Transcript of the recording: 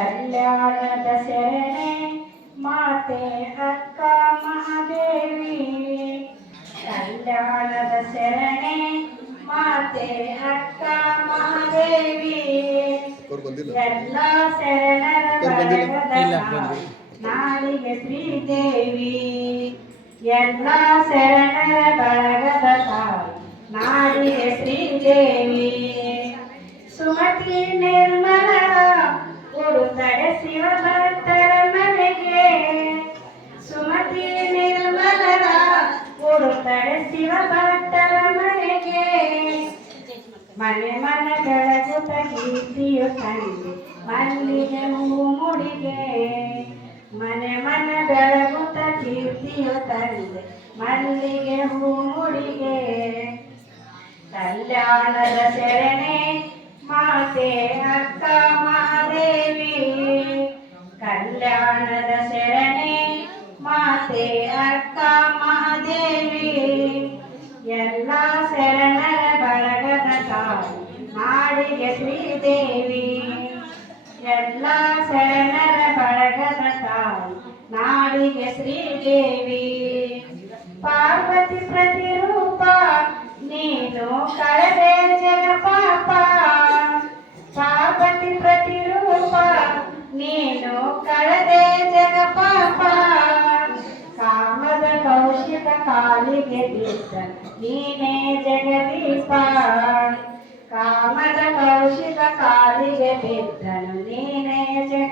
ಕಲ್ಯಾಣದ ಶರಣೆ ಮಾತೆ ಅಕ್ಕ ಮಹಾದೇವಿ. ಕಲ್ಯಾಣದ ಶರಣೆ ಮಾತೆ ಅಕ್ಕ ಮಹಾದೇವಿ. ಎಲ್ಲ ಶರಣರ ಬಳಗದ ನಾಡಿಗೆ ಶ್ರೀದೇವಿ. ಎಲ್ಲ ಶರಣರ ಬಳಗದ ನಾಡಿಗೆ ಶ್ರೀದೇವಿ. ಸುಮತಿ ನಿರ್ಮಲರ ಉಡುತಡೆ ಶಿವ ಭಕ್ತರ ಮನೆಗೆ. ಸುಮತಿ ನಿರ್ಮಲರ ಉಡುತಡೆ ಶಿವ ಭಕ್ತರ ಮನೆಗೆ. ಮನೆ ಮನ ಬೆಳಗುತ್ತ ಕೀರ್ತಿಯು ತಂದೆ ಮಲ್ಲಿಗೆ ಹೂ ಮುಡಿಗೆ. ಮನೆ ಮನ ಬೆಳಗುತ್ತ ಕೀರ್ತಿಯು ತಂದೆ ಮಲ್ಲಿಗೆ ಹೂ ಮುಡಿಗೆ. ಕಲ್ಯಾಣದ ಶರಣೆ ಮಾತೆ ಅಕ್ಕ ಮಹಾದೇವಿ. ಕಲ್ಯಾಣದ ಶರಣೆ ಮಾತೆ ಅಕ್ಕ ಮಹಾದೇವಿ. ಎಲ್ಲ ಶರಣರ ಬಳಗದ ತಾಯಿ ನಾಡಿಗೆ ಶ್ರೀದೇವಿ. ಎಲ್ಲ ಶರಣರ ಬಳಗದ ತಾಯಿ ನಾಡಿಗೆ ಶ್ರೀದೇವಿ. ಪಾರ್ವತಿ ಪ್ರತಿರೂಪ ನೀನು ಕಳೆದೆ ಜಗ ಪಾಪ. ಪಾರ್ವತಿ ಪ್ರತಿರೂಪ ನೀನು ಕಳೆದೆ ಜಗ ಪಾಪ. ಕಾಮದ ಕೌಶಿಕ ಕಾಲಿಗೆ ಬಿದ್ದ ನೀನೇ ಜಗದೀಪ. ಕಾಮದ ಕೌಶಿಕ ಕಾಲಿಗೆ ಬಿದ್ದನು ನೀನೇ ಜಗ